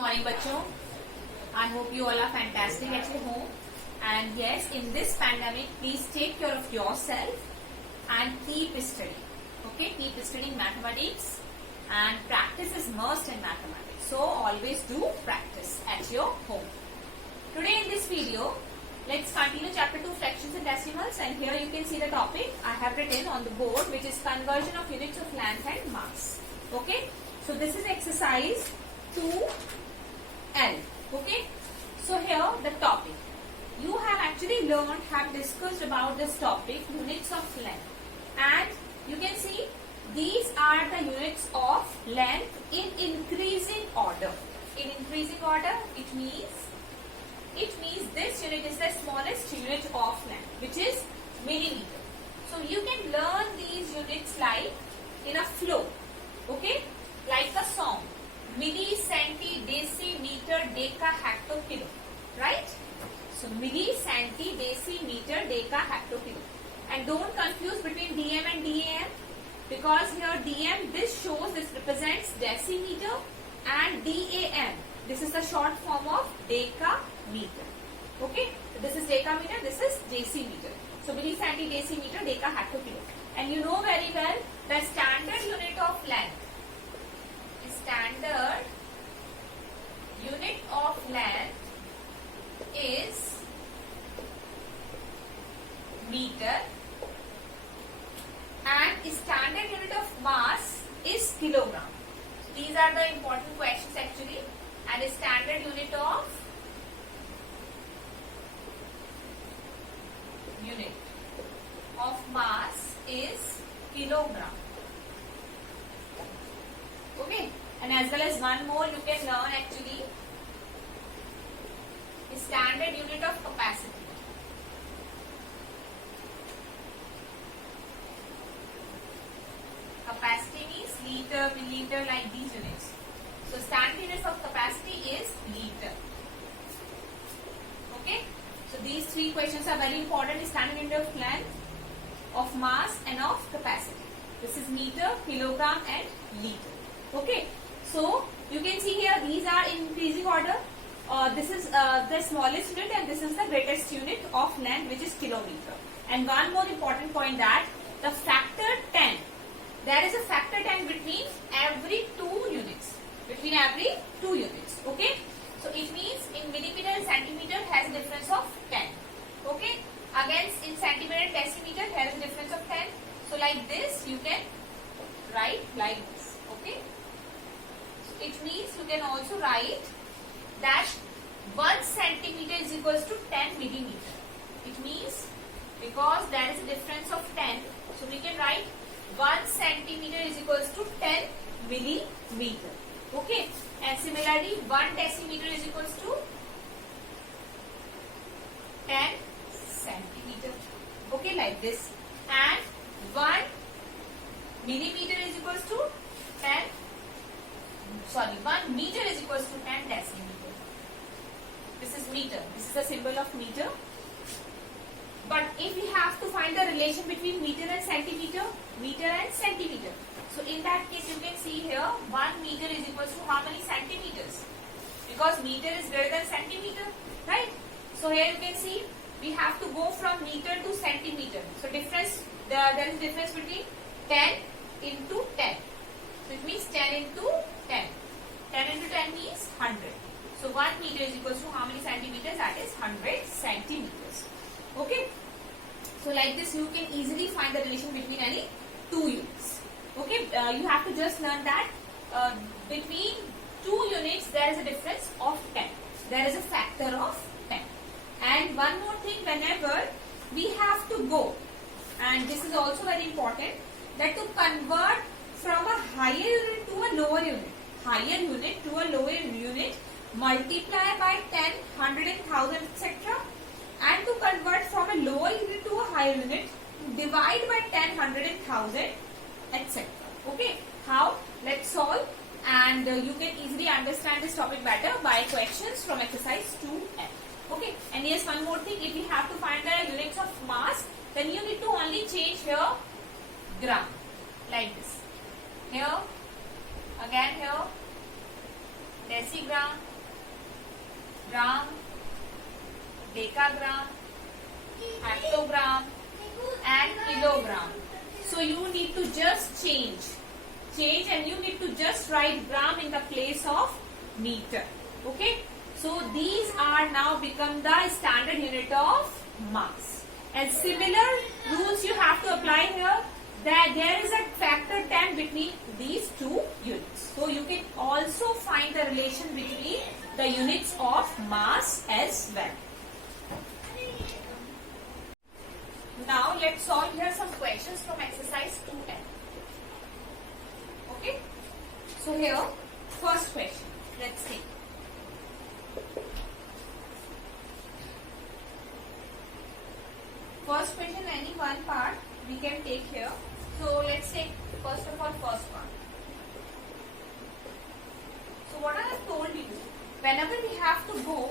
morning bachcho. I hope you all are fantastic at your home. And yes, in this pandemic, please take care of yourself and keep studying. Okay, keep studying mathematics, and practice is must in mathematics. So always do practice at your home. Today in this video, let's continue chapter 2 fractions and decimals, and here you can see the topic I have written on the board, which is conversion of units of length and mass. Okay, so this is exercise 2L. Okay, so here the topic you have actually learned, have discussed about this topic, units of length, and you can see these are the units of length in increasing order. In increasing order, it means this unit is the smallest unit of length, which is millimeter. So you can learn these units like in a flow. Okay, like a song: milli, centi, deci, meter, deca, hecto, kilo. Right? So milli, centi, deci, meter, deca, hecto, kilo. And don't confuse between dm and dam, because here dm, this represents decimeter, and dam, this is the short form of decameter. Okay, so this is decameter, this is decimeter. So milli, centi, decimeter, deca, hecto, kilo. And you know very well the standard unit of length. Standard unit of length is meter, and standard unit of mass is kilogram. These are the important questions actually. And standard unit of mass is kilogram. Okay, and as well as one more you can learn actually, standard unit of capacity. Capacity means liter, milliliter, like these units. So standard unit of capacity is liter. Okay, so these three questions are very important: standard unit of length, of mass, and of capacity. This is meter, kilogram, and liter. Okay, so you can see here these are in increasing order. This is the smallest unit, and this is the greatest unit of length, which is kilometer. And one more important point, that the factor 10, there is a factor 10 between every two units. Between every two units. Okay, so it means in millimeter and centimeter has a difference of 10. Okay, against in centimeter and decimeter has a difference of 10. So like this you can write like this. Okay, so it means you can also write that 1 centimeter is equals to 10 millimeter. It means because there is a difference of 10, so we can write 1 centimeter is equals to 10 millimeter. Okay, and similarly 1 decimeter is equals to 10 centimeter. Okay, like this. And 1 millimeter is equals to 1 meter is equals to 10 decimeter. This is meter. This is the symbol of meter. But if we have to find the relation between meter and centimeter, so in that case you can see here 1 meter is equals to how many centimeters? Because meter is greater than centimeter, right? So here you can see we have to go from meter to centimeter. So difference, there is difference between 10 into 10. So it means 10 into 10. 10 into 10 means 100. So 1 meter is equals to how many centimeters? That is 100 centimeters. Okay. So like this you can easily find the relation between any two units. Okay. You have to just learn that between two units there is a difference of 10. There is a factor of 10. And one more thing, whenever we have to go, and this is also very important, that to convert from a higher unit to a lower unit, higher unit to a lower unit, multiply by 10, 100 and 1000, etc. And to convert from a lower unit to a higher unit, divide by 10, 100 and 1000, etc. Okay, how? Let's solve, and you can easily understand this topic better by questions from exercise 2F. Okay, and yes, one more thing, if we have to find the units of mass, then you need to only change here gram, like this. Here, again here, decigram, gram, decagram, hectogram and kilogram. So you need to just change and you need to just write gram in the place of meter. Okay. So these are now become the standard unit of mass. And similar rules you have to apply here, that there is a factor 10 between these two units. So you can also find the relation between the units of mass as well. Now let's solve here some questions from exercise 2N. Okay. So here, first question. Let's see. First question, any one part we can take here. So let's take first of all first part. So what I have told you, whenever we have to go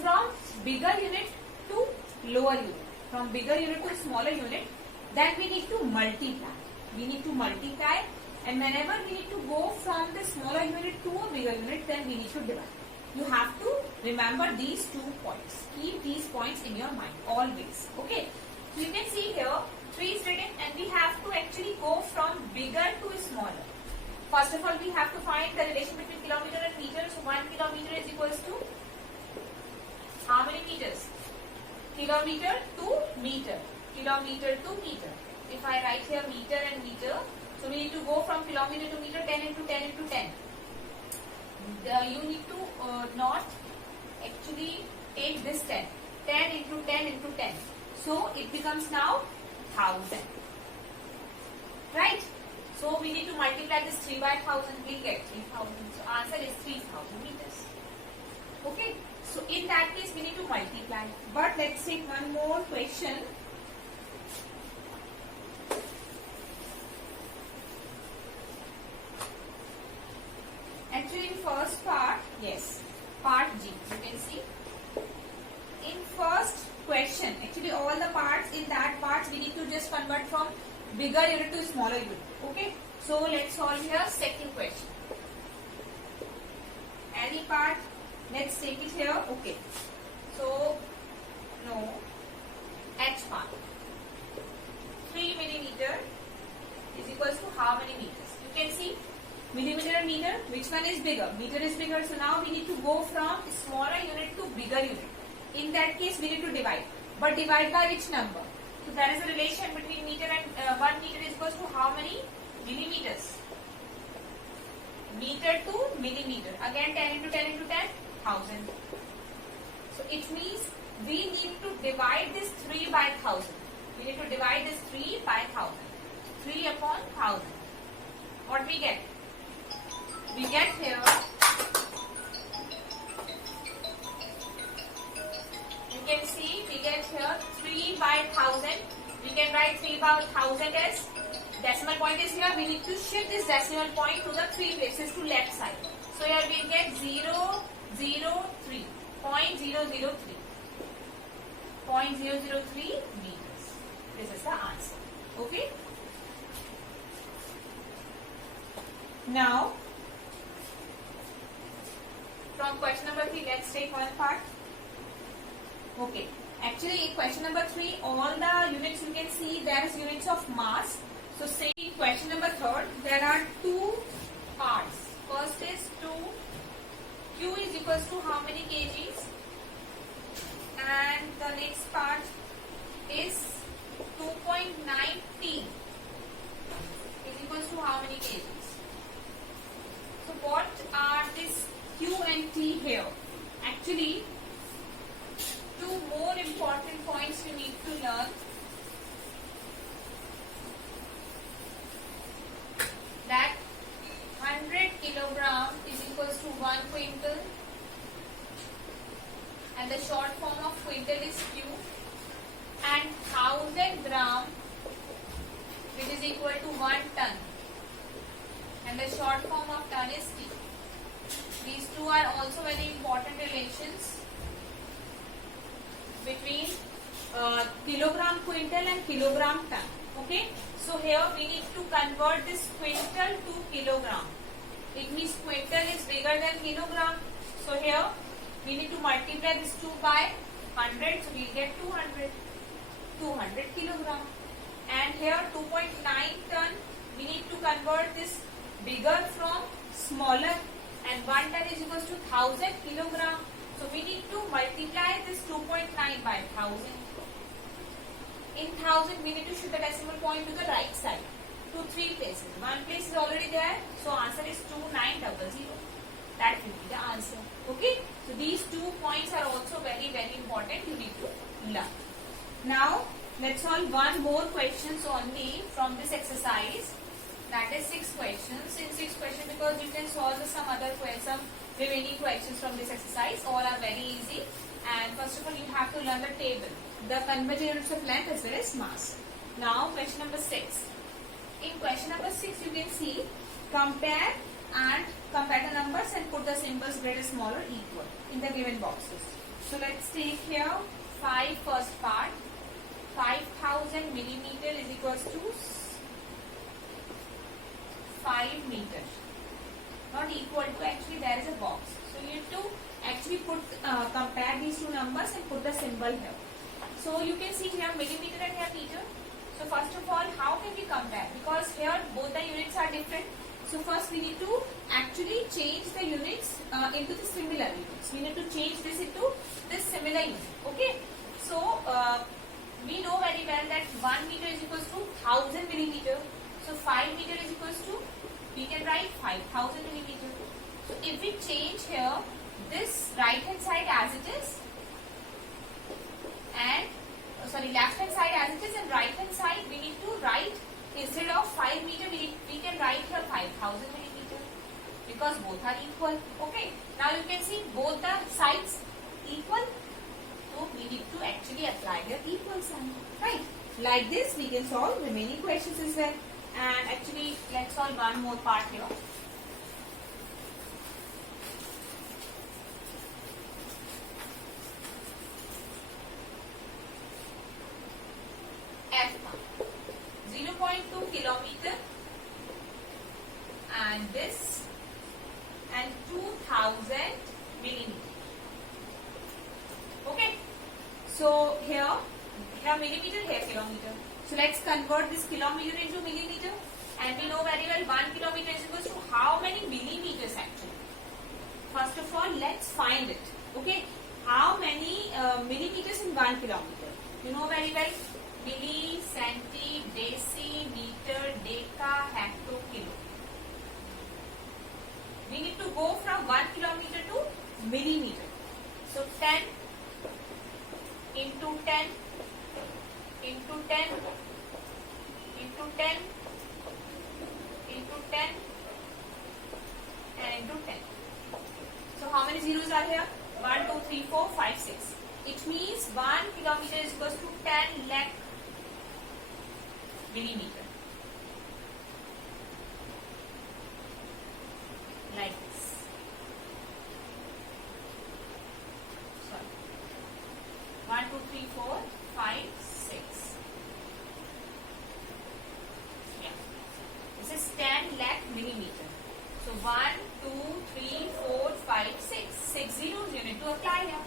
from bigger unit to lower unit, from bigger unit to smaller unit, then we need to multiply. We need to multiply, and whenever we need to go from the smaller unit to a bigger unit, then we need to divide. You have to remember these 2 points. Keep these points in your mind always. Okay. So you can see here 3 is written and we have to actually go from bigger to smaller. First of all, we have to find the relation between kilometer and meter. So 1 kilometer is equals to how many meters? Kilometer to meter. Kilometer to meter. If I write here meter and meter, so we need to go from kilometer to meter, 10 into 10 into 10. You need to not actually take this 10. 10 into 10 into 10. So it becomes now 1000. Right? So we need to multiply this 3 by 1000. We get 3000. So answer is 3000 meters. Okay? So in that case we need to multiply. But let's take one more question. Actually in first part, yes, part G, you can see. In first question, actually all the parts, in that part we need to just convert from bigger unit to smaller unit. Okay. So let's solve here second question. Any part, let's take it here. Okay. So, no, H part. 3 millimeter is equals to how many meters? You can see millimeter and meter, which one is bigger? Meter is bigger. So now we need to go from smaller unit to bigger unit. In that case, we need to divide. But divide by which number? So there is a relation between meter and 1 meter is equals to how many millimeters? Meter to millimeter. Again 10 into 10 into 10, 1000. So it means we need to divide this 3 by 1000. We need to divide this 3 by 1000. 3 upon 1000. What we get? We get here, you can see we get here 3 by 1000. We can write 3 by 1000 as decimal point is here. We need to shift this decimal point to the 3 places to left side. So here we get 0.003 meters. This is the answer. Okay. Now, from question number 3, let's take one part. Okay. Actually, in question number 3, all the units you can see there is units of mass. So, say in question number 3, there are 2 parts. First is 2. Q is equals to how many kgs? And the next part is 2.9 T is equals to how many kgs? So, what are this Q and T here? Actually, 2 more important points you need to learn. That 100 kilogram is equals to 1 quintal, and the short form of quintal is Q, and 1000 gram which is equal to 1 ton, and the short form of ton is T. These 2 are also very important relations between kilogram quintal and kilogram ton. Okay. So here we need to convert this quintal to kilogram. It means quintal is bigger than kilogram. So here We need to multiply this 2 by 100, so we'll get 200 kilogram. And here 2.9 ton, we need to convert this bigger from smaller, and 1 ton is equals to 1000 kilogram. So we need to multiply this 2.9 by 1000. In 1000, we need to shift the decimal point to the right side to 3 places. One place is already there, so answer is 2900. That will be the answer. Okay, so these 2 points are also very important. You need to learn. Now let's solve one more questions only from this exercise. That is 6 questions. In 6 questions, because you can solve some other questions, some remaining questions from this exercise. All are very easy. And first of all, you have to learn the table, the conversion units of length as well as mass. Now question number 6. In question number 6, you can see compare the numbers and put the symbols greater, smaller, equal in the given boxes. So let's take here 5 first part. 5000 millimeter is equals to 5 meters. Not equal to, actually there is a box. So you need to actually compare these two numbers and put the symbol here. So you can see here millimeter and here meter. So first of all, how can we compare? Because here both the units are different. So first we need to actually change the units into the similar units. We need to change this into this similar unit. Okay. So we know very well that 1 meter is equals to 1000 millimeter. So 5 meter is equals to, we can write 5000 millimeter. So if we change here this right hand side as it is, and left hand side as it is, and right hand side we need to write, instead of 5 meter we can write here 5000 millimeter, because both are equal. Okay, now you can see both the sides equal, so we need to actually apply the equal sign, right? Like this we can solve remaining questions as well. And actually let's solve one more part here. F 0.2 kilometer and this, and 2000 millimeter. Okay, so here millimeter, here kilometer. So let's convert this kilometer into millimeter, and we know very well 1 kilometer is equals to how many millimeters actually. First of all, let's find it. Okay, how many millimeters in 1 kilometer? You know very well, milli, centi, deci, meter, deca, hecto, kilo. We need to go from 1 kilometer to millimeter. So 10 into 10 into 10 into 10 into 10 and into 10. So how many zeros are here? 1, 2, 3, 4, 5, 6. It means 1 kilometer is equals to 10 lakh millimeter. Like this. Sorry. 1, 2, 3, 4, 5, 6. Yeah. This is 10 lakh millimeter. So 1, 2, 3, 4, 5, 6. 6 zeros you need to apply here.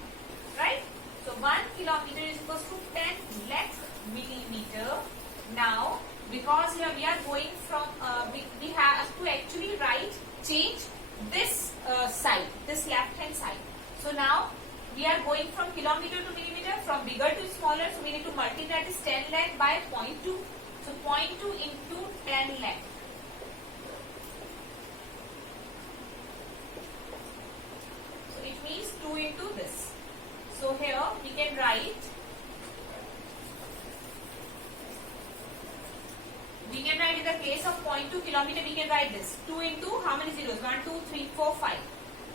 Right? So 1 kilometer is equals to 10 lakh millimeter. Now, because here we are going from, we have to actually change this side, this left hand side. So now we are going from kilometer to millimeter, from bigger to smaller. So we need to multiply this 10 lakh by 0.2. So 0.2 into 10 lakh. So it means 2 into this. So here we can write, in the case of 0.2 kilometer, we can write this 2 into how many zeros? 1, 2, 3, 4, 5.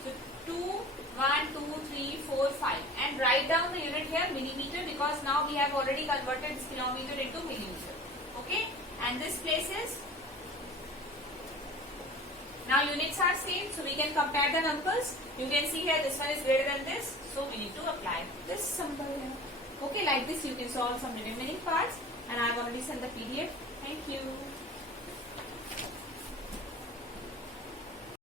So 2, 1, 2, 3, 4, 5, and write down the unit here millimeter, because now we have already converted this kilometer into millimeter. Okay, and this place is, now units are same, so we can compare the numbers. You can see here this one is greater than this, so we need to apply this symbol here. Okay, like this you can solve some remaining parts, and I have already sent the PDF. Thank you.